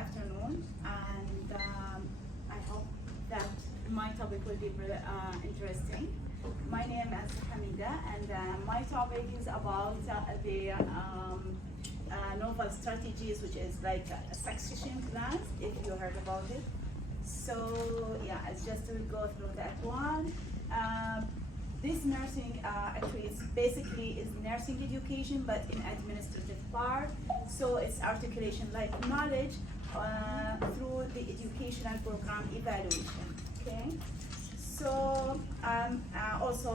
afternoon, and I hope that my topic will be very interesting. My name is Hamida, and my topic is about the novel strategies, which is like a succession plans, if you heard about it. So yeah, it's just to go through that one. This nursing actually is basically nursing education, but in administrative part. So it's articulation like knowledge through the educational program evaluation. Okay. So also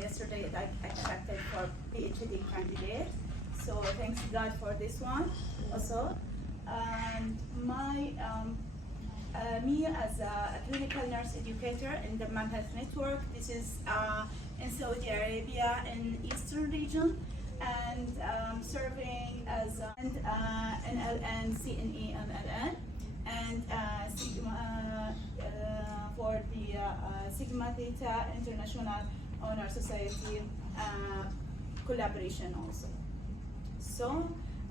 yesterday I accepted for PhD candidate. So thanks God for this one also. And me as a clinical nurse educator in the m.aljanabi network. This is in Saudi Arabia in Eastern region, and serving as NLN, CNE, MLN, and for the Sigma Theta International Honor Society collaboration also. So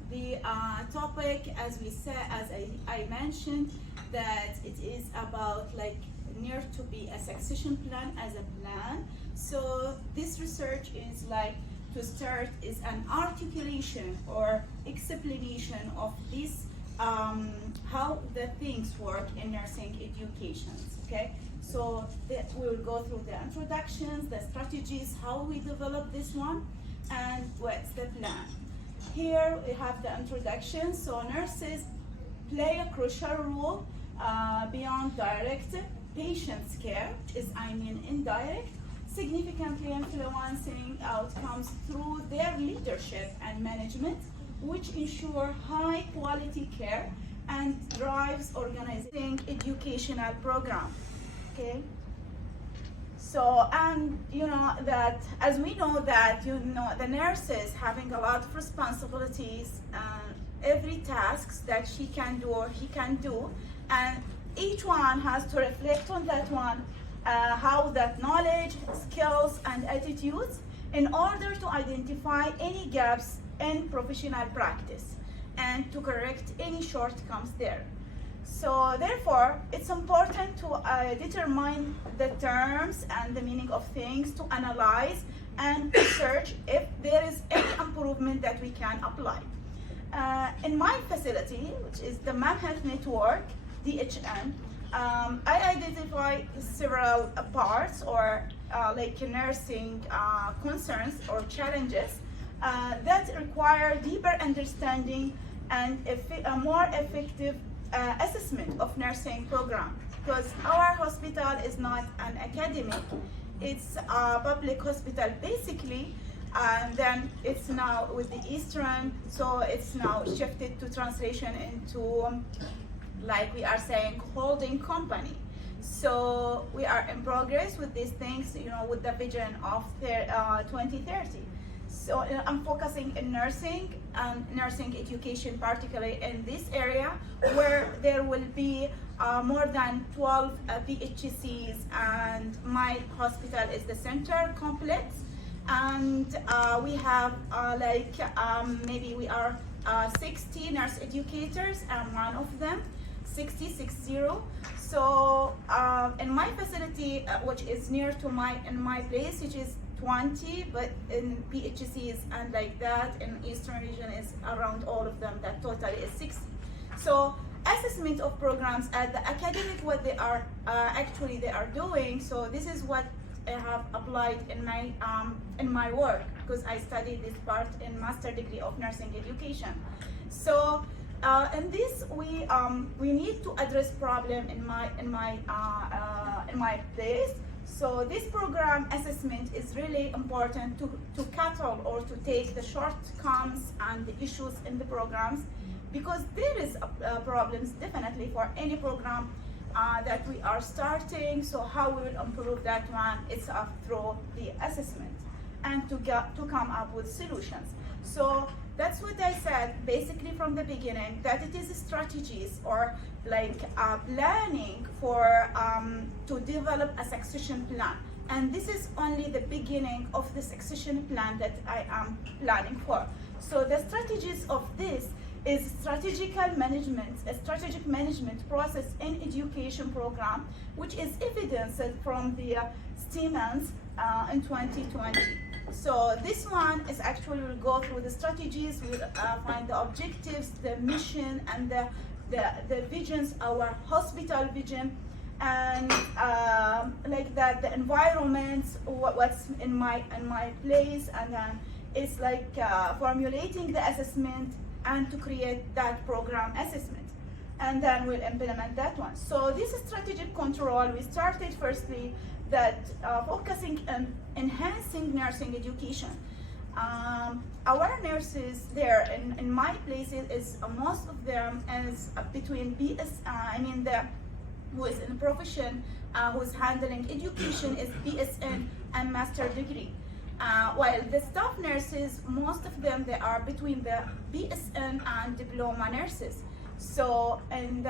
the topic, as we said, as I mentioned, that it is about like near to be a succession plan as a plan. So this research is like to start is an articulation or explanation of this how the things work in nursing education. Okay, so that we will go through the introductions, the strategies, how we develop this one, and what's the plan. Here we have the introduction. So nurses play a crucial role beyond direct patient's care, indirect, significantly influencing outcomes through their leadership and management, which ensure high quality care and drives organizing educational program. Okay. So, and you know that, as we know that, the nurses having a lot of responsibilities, every tasks that she can do or he can do, and each one has to reflect on that one, how that knowledge, skills, and attitudes in order to identify any gaps in professional practice and to correct any shortcomings there. So therefore, it's important to determine the terms and the meaning of things, to analyze and research if there is any improvement that we can apply. In my facility, which is the m.aljanabi network, DHN, I identify several parts or like nursing concerns or challenges that require deeper understanding and a more effective assessment of nursing program, because our hospital is not an academic, it's a public hospital basically, and then it's now with the Eastern, so it's now shifted to translation into, like we are saying, holding company. So we are in progress with these things, with the vision of 2030. So I'm focusing in nursing and nursing education, particularly in this area where there will be more than 12 PHCs, and my hospital is the center complex, and we have maybe we are 60 nurse educators. I'm one of them, 60. So in my facility, which is near to in my place, which is 20, but in PHCs and like that in Eastern region is around all of them, that total is 60. So assessment of programs at the academic, what they are actually they are doing. So this is what I have applied in my work, because I studied this part in master degree of nursing education. So in this we need to address problem in my place. So this program assessment is really important to tackle or to take the shortcomings and the issues in the programs, because there is problems definitely for any program that we are starting. So how we will improve that one, it's through the assessment and to come up with solutions. So that's what I said basically from the beginning, that it is strategies or like planning for to develop a succession plan, and this is only the beginning of the succession plan that I am planning for. So the strategies of this is a strategic management process in education program, which is evidenced from the Siemens in 2020. So this one is actually, we'll go through the strategies, we'll find the objectives, the mission, and the visions, our hospital vision, and like that, the environment, what's in my place, and then it's like formulating the assessment and to create that program assessment, and then we'll implement that one. So this strategic control, we started firstly that focusing on enhancing nursing education. Our nurses there in my places is most of them is between who is in a profession, who's handling education is BSN and master degree. While the staff nurses, most of them, they are between the BSN and diploma nurses. So in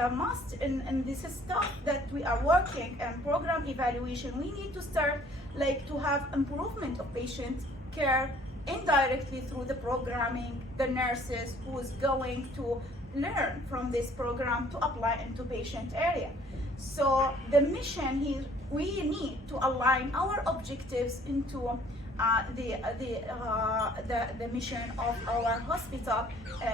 this stuff that we are working and program evaluation, we need to start like to have improvement of patient care indirectly through the programming, the nurses who is going to learn from this program to apply into patient area. So the mission here, we need to align our objectives into the mission of our hospital,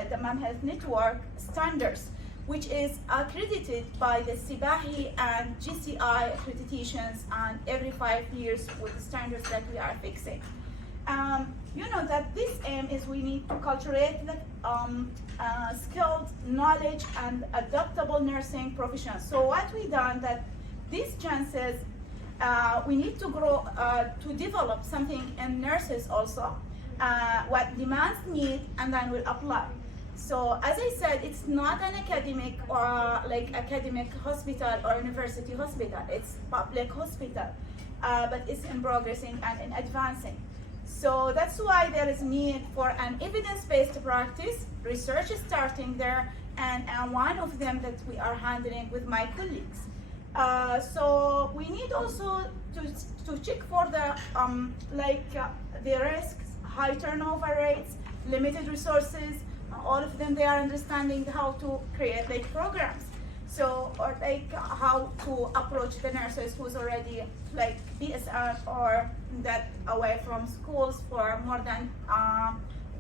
the Mam Health Network standards, which is accredited by the CBAHI and GCI accreditations, and every 5 years with the standards that we are fixing. You know that this aim is we need to cultivate the skilled knowledge and adaptable nursing professionals. So what we done that these chances, we need to grow, to develop something in nurses also, what demands need, and then we'll apply. So as I said, it's not an academic or like academic hospital or university hospital, it's public hospital, but it's in progressing and in advancing. So that's why there is need for an evidence-based practice. Research is starting there, and one of them that we are handling with my colleagues. So we need also to check for the the risks, high turnover rates, limited resources. All of them, they are understanding how to create like programs. So, or like how to approach the nurses who's already like BSR or that away from schools for more than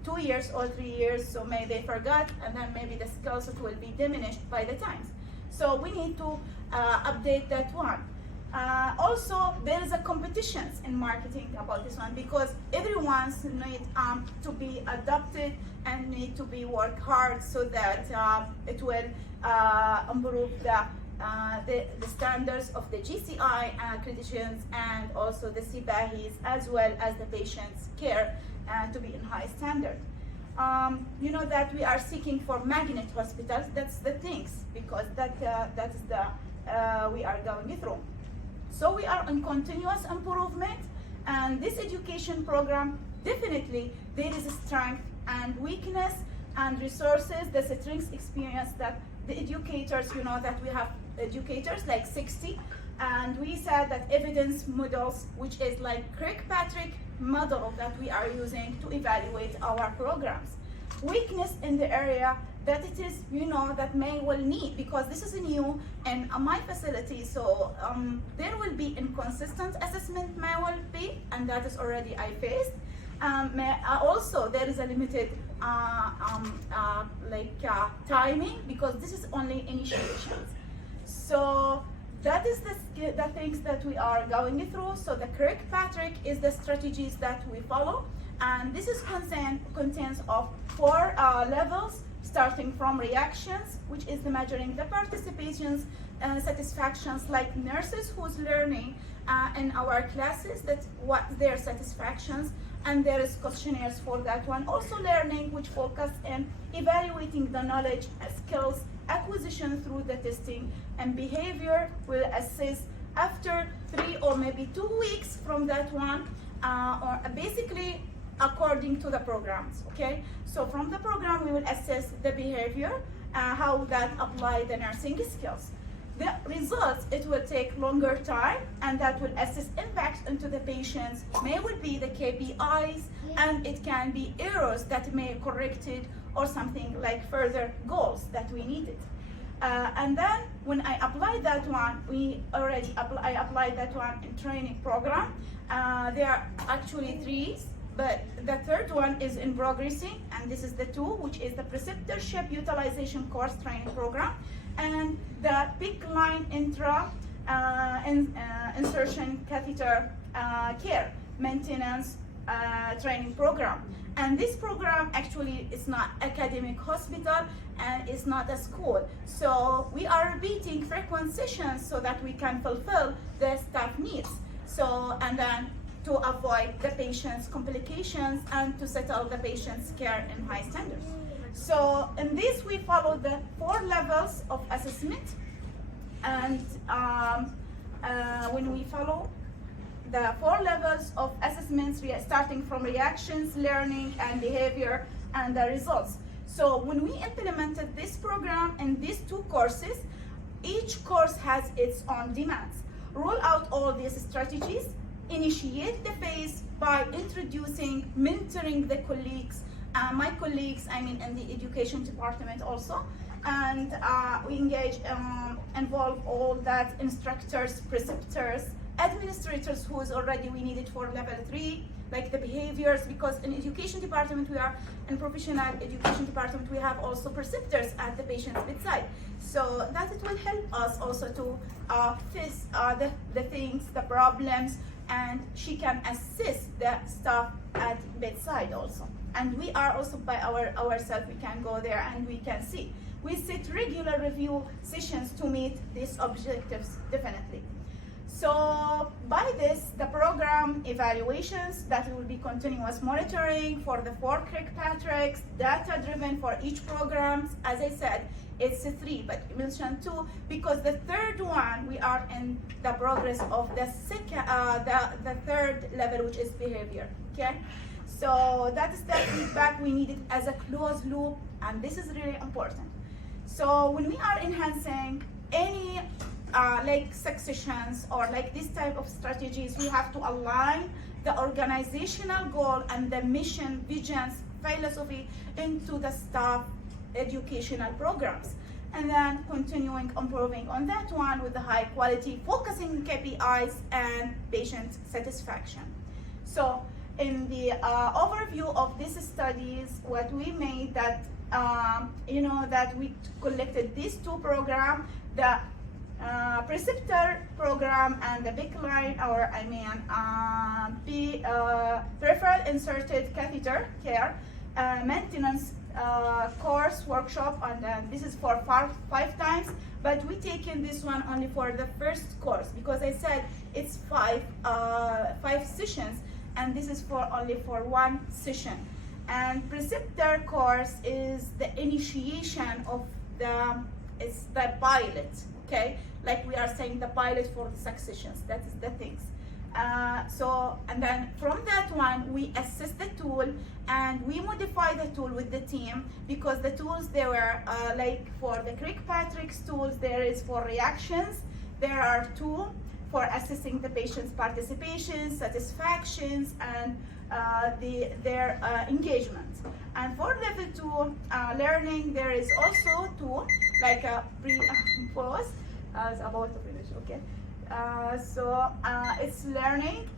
2 years or 3 years. So maybe they forgot, and then maybe the skills will be diminished by the times. So we need to update that one. Also, there is a competitions in marketing about this one, because everyone's need to be adapted and need to be work hard so that it will improve the standards of the GCI accreditations and also the CBAHIs, as well as the patient's care to be in high standard. You know that we are seeking for magnet hospitals. That's the things, because that's the we are going through. So we are in continuous improvement, and this education program, definitely there is a strength and weakness and resources. The strengths experience that the educators, you know that we have educators like 60, and we said that evidence models, which is like Kirkpatrick Model that we are using to evaluate our programs. Weakness in the area that it is, you know, that may well need, because this is new in my facility, so there will be inconsistent assessment may well be, and that is already I faced. Also, there is a limited timing, because this is only initiations. So that is the things that we are going through. So the Kirkpatrick is the strategies that we follow, and this is contains of 4 levels, starting from reactions, which is the measuring the participations and satisfactions, like nurses who's learning in our classes, that what their satisfactions, and there is questionnaires for that one. Also learning, which focus in evaluating the knowledge, skills, acquisition through the testing, and behavior will assess after 3 or maybe 2 weeks from that one, or basically according to the programs, okay? So from the program, we will assess the behavior, how that apply the nursing skills. The results, it will take longer time, and that will assess impact into the patients, may will be the KPIs, and it can be errors that may be corrected or something like further goals that we needed. And then when I applied that one, I applied that one in training program. There are actually 3, but the third one is in progressing, and this is the 2, which is the preceptorship utilization course training program, and the PICC line insertion catheter care maintenance training program. And this program actually is not academic hospital and it's not a school. So we are repeating frequent sessions so that we can fulfill the staff needs. So, and then to avoid the patient's complications and to settle the patient's care in high standards. So in this we follow the 4 levels of assessment, and when we follow the 4 levels of assessments, we are starting from reactions, learning, and behavior, and the results. So when we implemented this program in these 2 courses, each course has its own demands. Roll out all these strategies, initiate the phase by introducing, mentoring the colleagues, my colleagues, I mean in the education department also, and we engage, involve all that instructors, preceptors, administrators who is already we needed for level 3, like the behaviors, because in education department we are in professional education department we have also preceptors at the patient's bedside, so that it will help us also to face the things, the problems, and she can assist the staff at bedside also. And we are also by ourselves, we can go there and we can see. We set regular review sessions to meet these objectives definitely. So by this, the program evaluations, that will be continuous monitoring for the 4 Kirkpatricks, data-driven for each program. As I said, it's 3, but I mentioned 2 because the third one, we are in the progress of the third level, which is behavior, okay? So that is the feedback we needed as a closed loop, and this is really important. So when we are enhancing any like successions or like this type of strategies, we have to align the organizational goal and the mission, visions, philosophy into the staff educational programs, and then continuing improving on that one with the high quality, focusing KPIs and patient satisfaction. So in the overview of these studies, what we made that that we collected these 2 programs, the preceptor program and the PICC line, or I mean peripheral inserted catheter care maintenance course workshop, and this is for 5 times, but we taken this one only for the first course because I said it's 5 sessions, and this is for only for 1 session. And preceptor course is the initiation of it's the pilot, okay? Like we are saying the pilot for the successions, that is the things. So, and then from that one, we assess the tool and we modify the tool with the team, because the tools, they were like for the Kirkpatrick's tools, there is for reactions, there are 2 for assessing the patient's participation, satisfactions, and their engagement. And for level 2 learning, there is also 2, like a pre-post, it's about to finish, okay? So it's learning,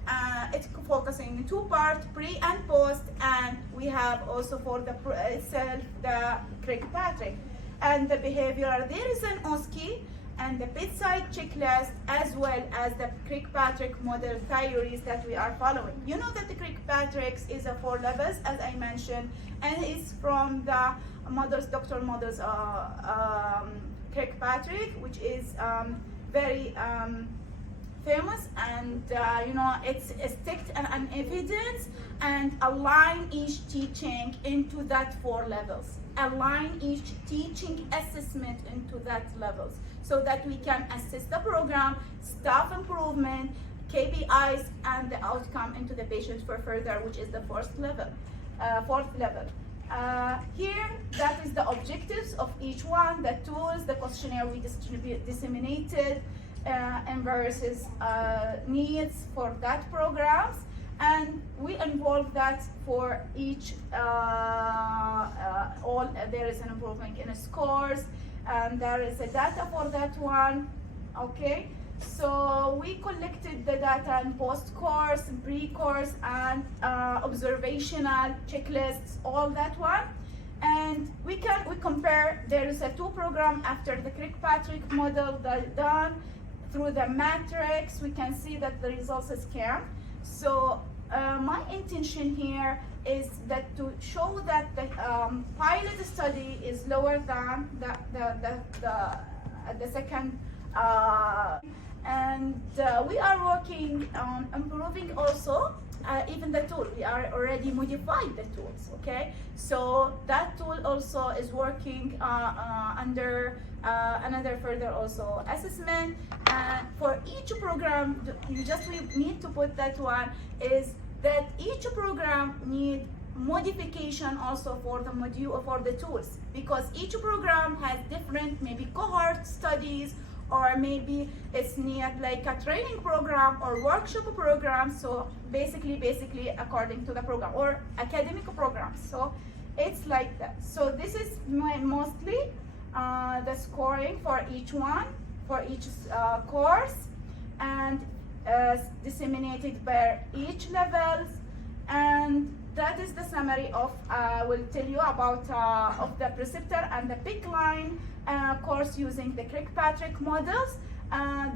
it's focusing 2 parts, pre and post, and we have also for the itself the Kirkpatrick. And the behavioral, there is an OSCE and the bedside checklist, as well as the Kirkpatrick model theories that we are following. You know that the Kirkpatrick's is a 4 levels, as I mentioned, and it's from the models, Dr. Models Kirkpatrick, which is very famous, and it's sticked and evidence, and align each teaching into that 4 levels. Align each teaching assessment into that levels, so that we can assess the program, staff improvement, KPIs, and the outcome into the patient for further, which is the 4th level. Here, that is the objectives of each one, the tools, the questionnaire we disseminated, and versus needs for that programs. and we involve that for each there is an improvement in scores, and there is a data for that one. Okay, so we collected the data in post-course, pre-course, and observational checklists, all that one. And we compare. There is a 2 program after the Kirkpatrick model done through the matrix. We can see that the results scan. So my intention here is that to show that the pilot study is lower than the second, and we are working on improving also even the tool. We are already modified the tools. Okay, so that tool also is working under another further also assessment. For each program, we need to put that one is that each program need modification also for the module, for the tools, because each program has different maybe cohort studies, or maybe it's near like a training program or workshop program. So basically according to the program, or academic programs. So it's like that. So this is mostly the scoring for each one, for each course, and disseminated by each levels. And that is the summary of will tell you about of the preceptor and the big line course using the Kirkpatrick models.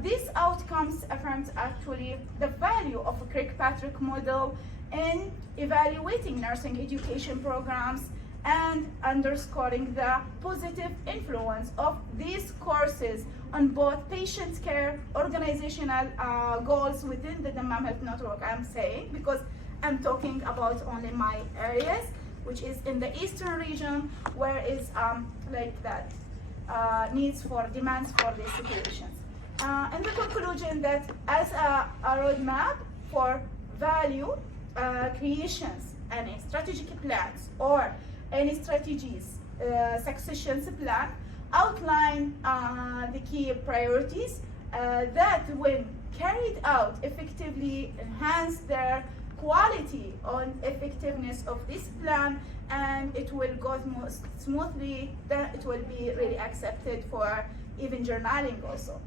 These outcomes affirms actually the value of a Kirkpatrick model in evaluating nursing education programs and underscoring the positive influence of these courses on both patient care, organizational goals within the Dammam Health Network. I'm saying because I'm talking about only my areas, which is in the eastern region, where is like that needs for demands for these situations. And the conclusion that as a roadmap for value creations, any strategic plans or any strategies, succession plan, outline the key priorities that when carried out effectively enhance their quality on effectiveness of this plan, and it will go smoothly, then it will be really accepted for even journaling also.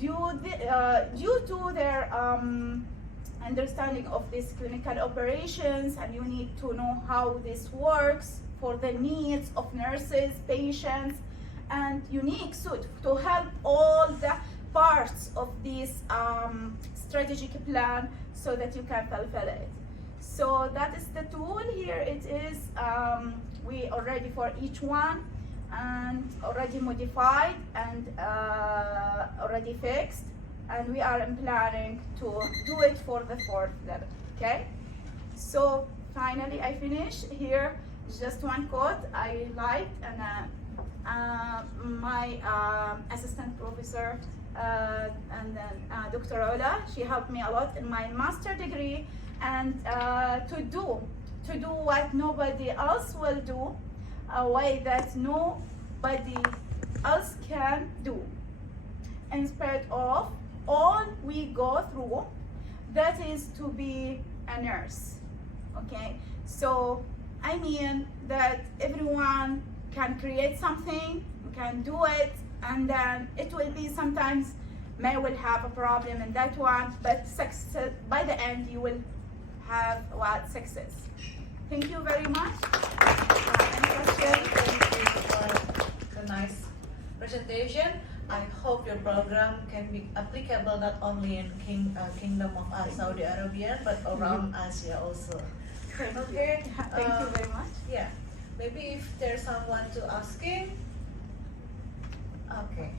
Due to their understanding of these clinical operations, and you need to know how this works for the needs of nurses, patients, and unique suit to help all the parts of this strategic plan so that you can fulfill it. So that is the tool here. It is we already for each one and already modified and already fixed, and we are planning to do it for the 4th level. Okay, so finally I finish here. Just one quote I liked, and my assistant professor and then Dr. Ola, she helped me a lot in my master degree, and to do what nobody else will do, a way that nobody else can do, in spite of all we go through, that is to be a nurse. Okay, so I mean that everyone can create something, can do it, and then it will be sometimes may will have a problem in that one, but success, by the end you will have what success. Thank you very much. Any questions? Thank you for the nice presentation. I hope your program can be applicable not only in Kingdom of Saudi Arabia, but around Asia also. Okay. Thank you very much. Yeah. Maybe if there's someone to asking. Okay.